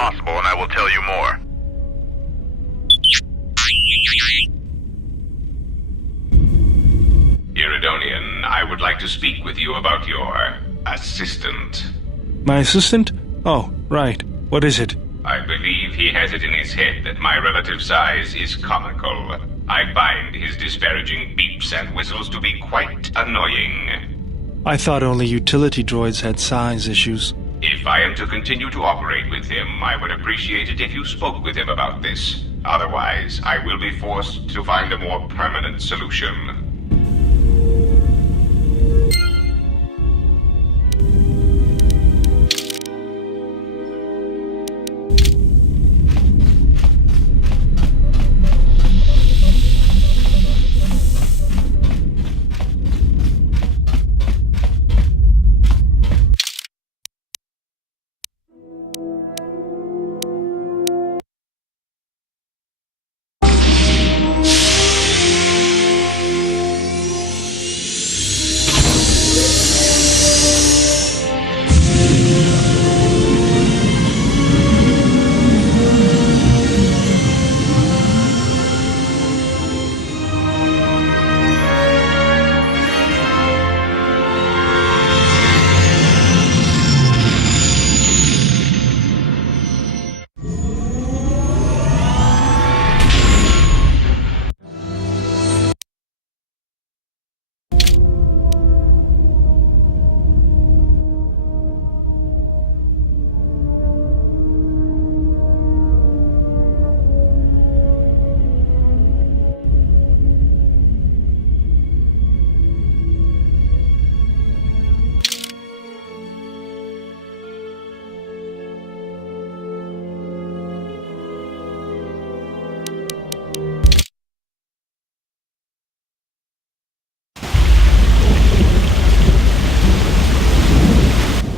possible, and I will tell you more. Iridonian, I would like to speak with you about your assistant. My assistant? Oh, right. What is it? I believe he has it in his head that my relative size is comical. I find his disparaging beeps and whistles to be quite annoying. I thought only utility droids had size issues. If I am to continue to operate with him, I would appreciate it if you spoke with him about this. Otherwise, I will be forced to find a more permanent solution.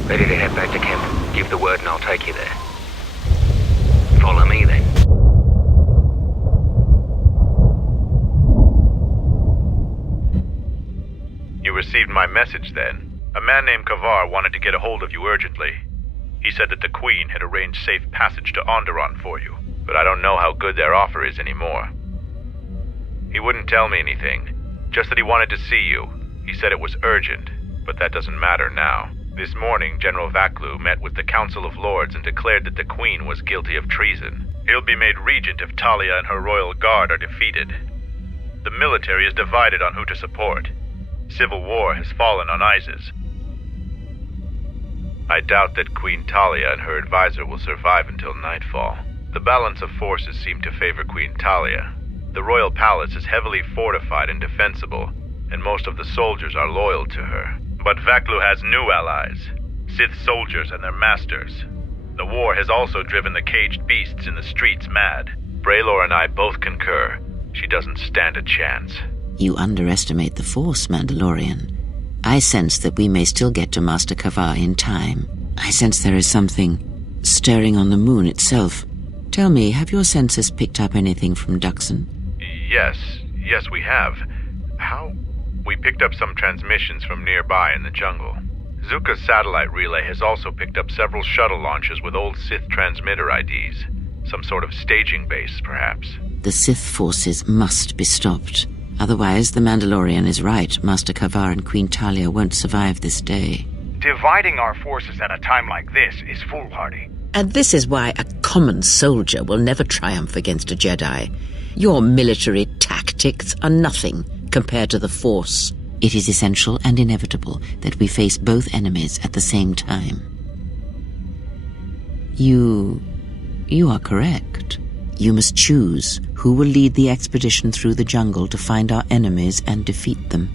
Ready to head back to camp. Give the word and I'll take you there. Follow me then. You received my message then. A man named Kavar wanted to get a hold of you urgently. He said that the Queen had arranged safe passage to Onderon for you, but I don't know how good their offer is anymore. He wouldn't tell me anything, just that he wanted to see you. He said it was urgent, but that doesn't matter now. This morning, General Vaklu met with the Council of Lords and declared that the Queen was guilty of treason. He'll be made regent if Talia and her royal guard are defeated. The military is divided on who to support. Civil war has fallen on Isis. I doubt that Queen Talia and her advisor will survive until nightfall. The balance of forces seem to favor Queen Talia. The royal palace is heavily fortified and defensible, and most of the soldiers are loyal to her. But Vaklu has new allies, Sith soldiers and their masters. The war has also driven the caged beasts in the streets mad. Braylor and I both concur. She doesn't stand a chance. You underestimate the Force, Mandalorian. I sense that we may still get to Master Kavar in time. I sense there is something stirring on the moon itself. Tell me, have your sensors picked up anything from Duxon? Yes, we have. How? We picked up some transmissions from nearby in the jungle. Zuka's satellite relay has also picked up several shuttle launches with old Sith transmitter IDs. Some sort of staging base, perhaps. The Sith forces must be stopped. Otherwise, the Mandalorian is right. Master Kavar and Queen Talia won't survive this day. Dividing our forces at a time like this is foolhardy. And this is why a common soldier will never triumph against a Jedi. Your military tactics are nothing compared to the Force. It is essential and inevitable that we face both enemies at the same time. You are correct. You must choose who will lead the expedition through the jungle to find our enemies and defeat them.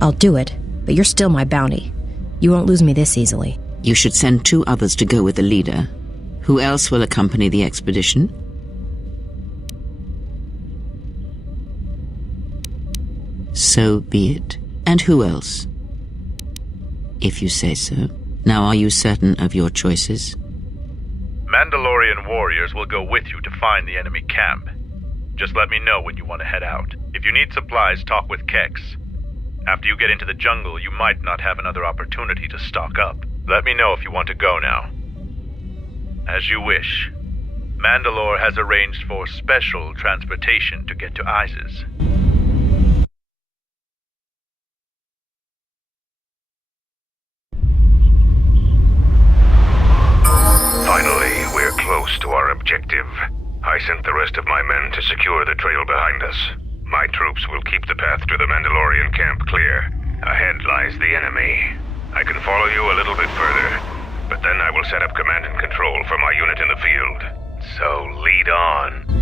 I'll do it, but you're still my bounty. You won't lose me this easily. You should send 2 others to go with the leader. Who else will accompany the expedition? So be it. And who else? If you say so. Now, are you certain of your choices? Mandalorian warriors will go with you to find the enemy camp. Just let me know when you want to head out. If you need supplies, talk with Kex. After you get into the jungle, you might not have another opportunity to stock up. Let me know if you want to go now. As you wish. Mandalore has arranged for special transportation to get to Isis. Finally, we're close to our objective. I sent the rest of my men to secure the trail behind us. My troops will keep the path to the Mandalorian camp clear. Ahead lies the enemy. I can follow you a little bit further, but then I will set up command and control for my unit in the field. So lead on.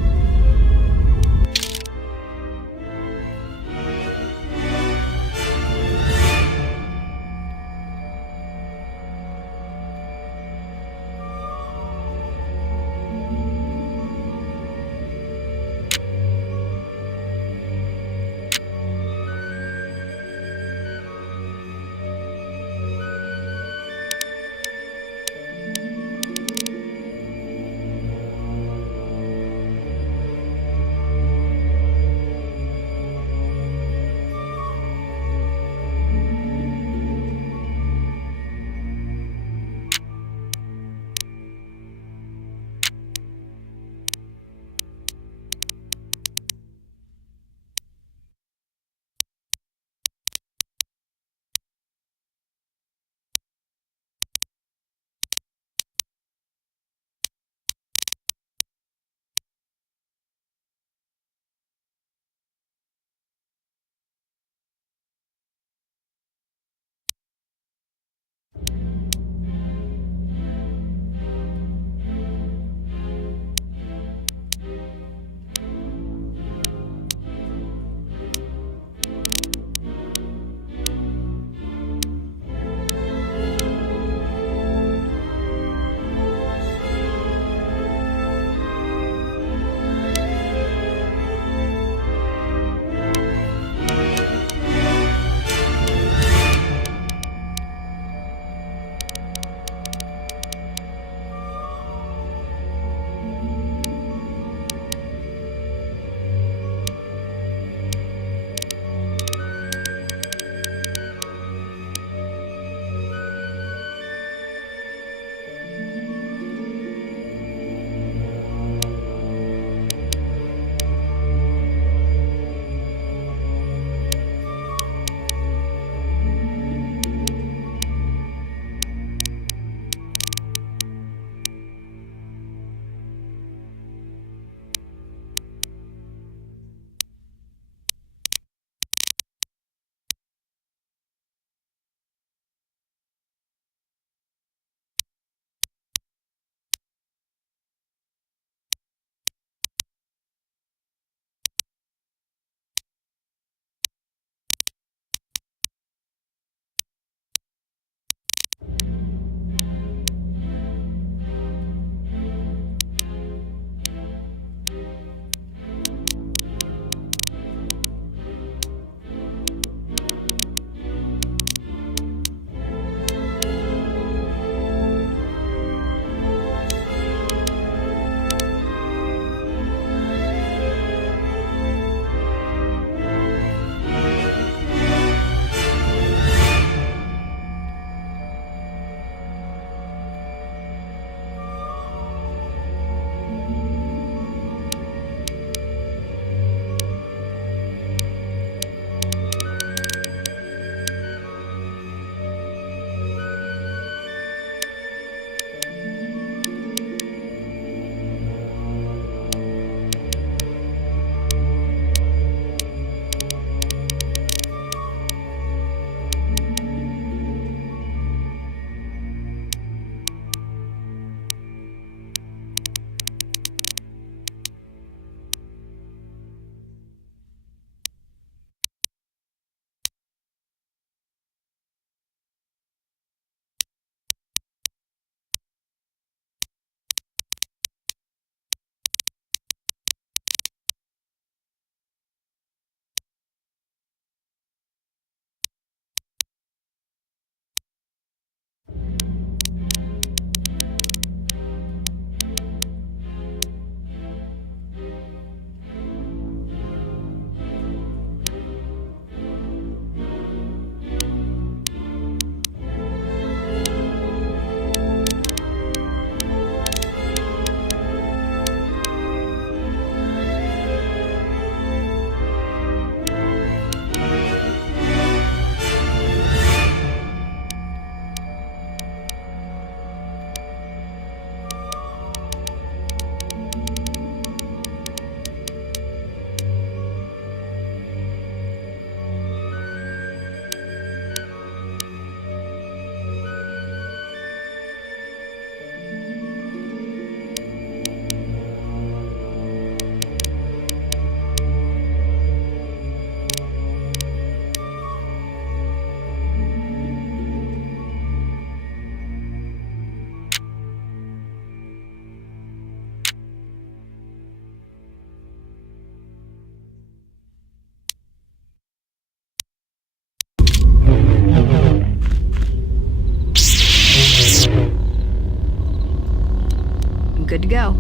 go.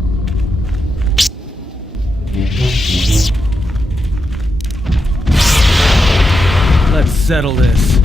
Let's settle this.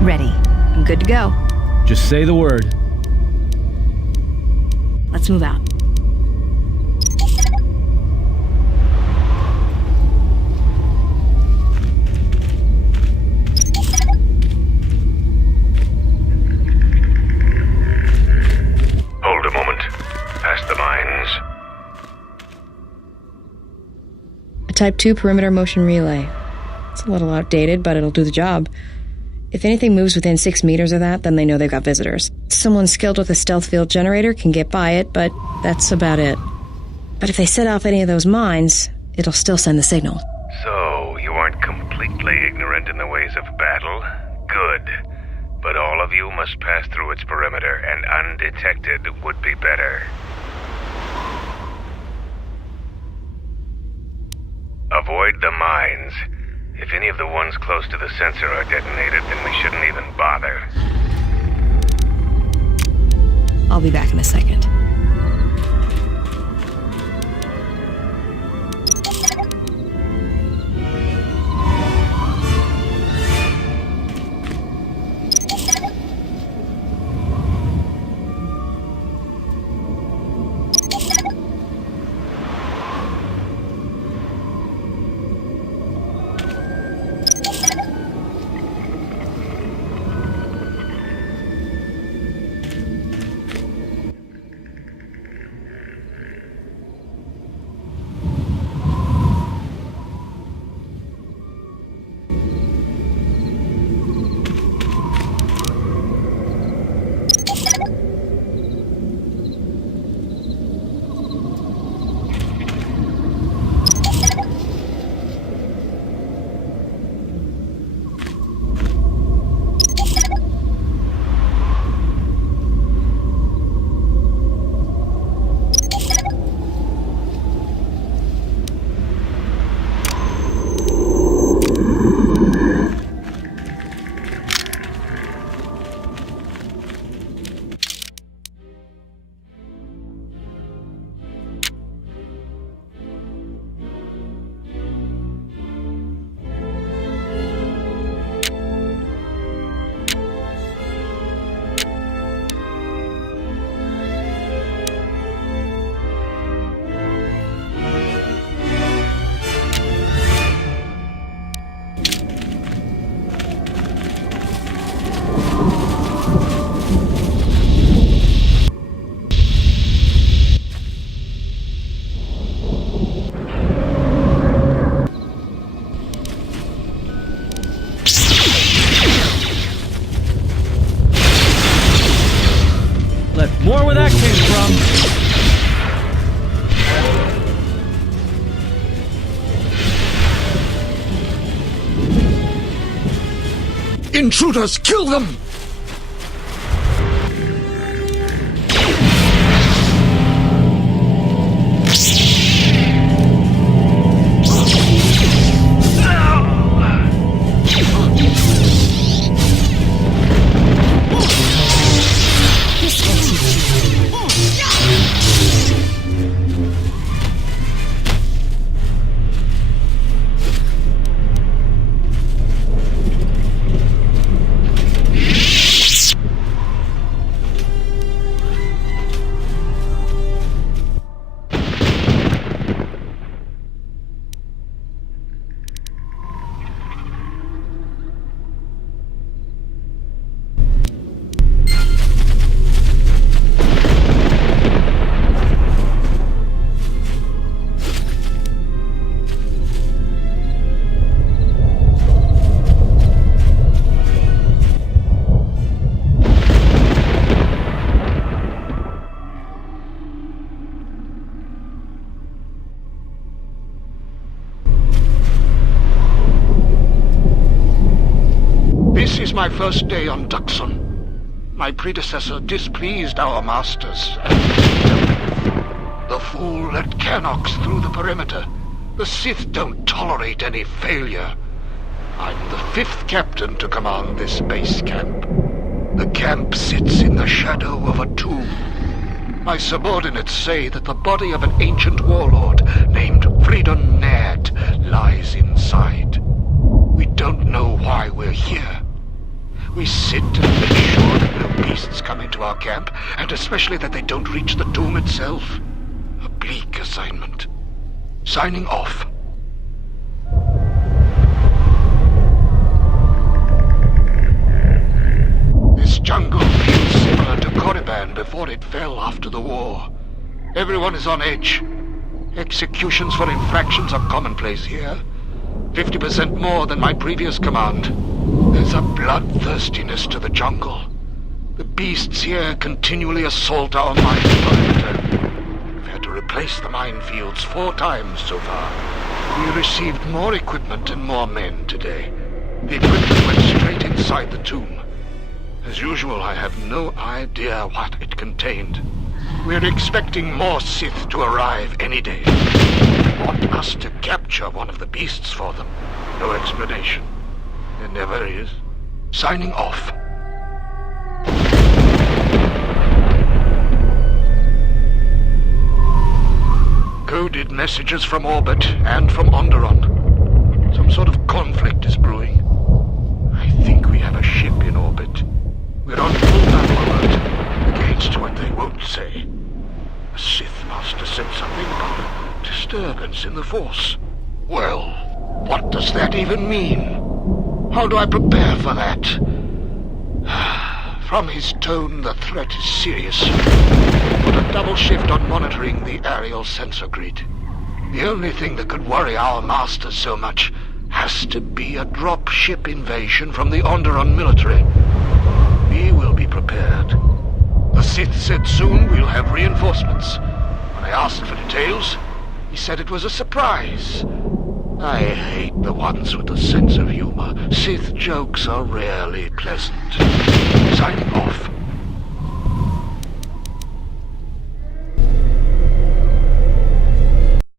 Ready. I'm good to go. Just say the word. Let's move out. Hold a moment. Past the mines. A Type 2 perimeter motion relay. It's a little outdated, but it'll do the job. If anything moves within 6 meters of that, then they know they've got visitors. Someone skilled with a stealth field generator can get by it, but that's about it. But if they set off any of those mines, it'll still send the signal. So, you aren't completely ignorant in the ways of battle? Good. But all of you must pass through its perimeter, and undetected would be better. Avoid the mines. If any of the ones close to the sensor are detonated, then we shouldn't even bother. I'll be back in a second. More where that came from. Intruders, kill them! my first day on Duxon. My predecessor displeased our masters and the fool let Canox through the perimeter. The Sith don't tolerate any failure. I'm the 5th captain to command this base camp. The camp sits in the shadow of a tomb. My subordinates say that the body of an ancient warlord named Freedon Naird lies inside. We don't know why we're here. We sit and make sure that no beasts come into our camp, and especially that they don't reach the tomb itself. A bleak assignment. Signing off. This jungle feels similar to Korriban before it fell after the war. Everyone is on edge. Executions for infractions are commonplace here. 50% more than my previous command. There's a bloodthirstiness to the jungle. The beasts here continually assault our mine perimeter. We've had to replace the minefields 4 times so far. We received more equipment and more men today. The equipment went straight inside the tomb. As usual, I have no idea what it contained. We're expecting more Sith to arrive any day. They want us to capture one of the beasts for them. No explanation. There never is. Signing off. Coded messages from orbit and from Onderon. Some sort of conflict is brewing. I think we have a ship in orbit. We're on full battle alert against what they won't say. The Sith Master said something about a disturbance in the Force. Well, what does that even mean? How do I prepare for that? From his tone, the threat is serious. Put a double shift on monitoring the aerial sensor grid. The only thing that could worry our masters so much has to be a drop ship invasion from the Onderon military. We will be prepared. The Sith said soon we'll have reinforcements. When I asked for details, he said it was a surprise. I hate the ones with a sense of humor. Sith jokes are rarely pleasant.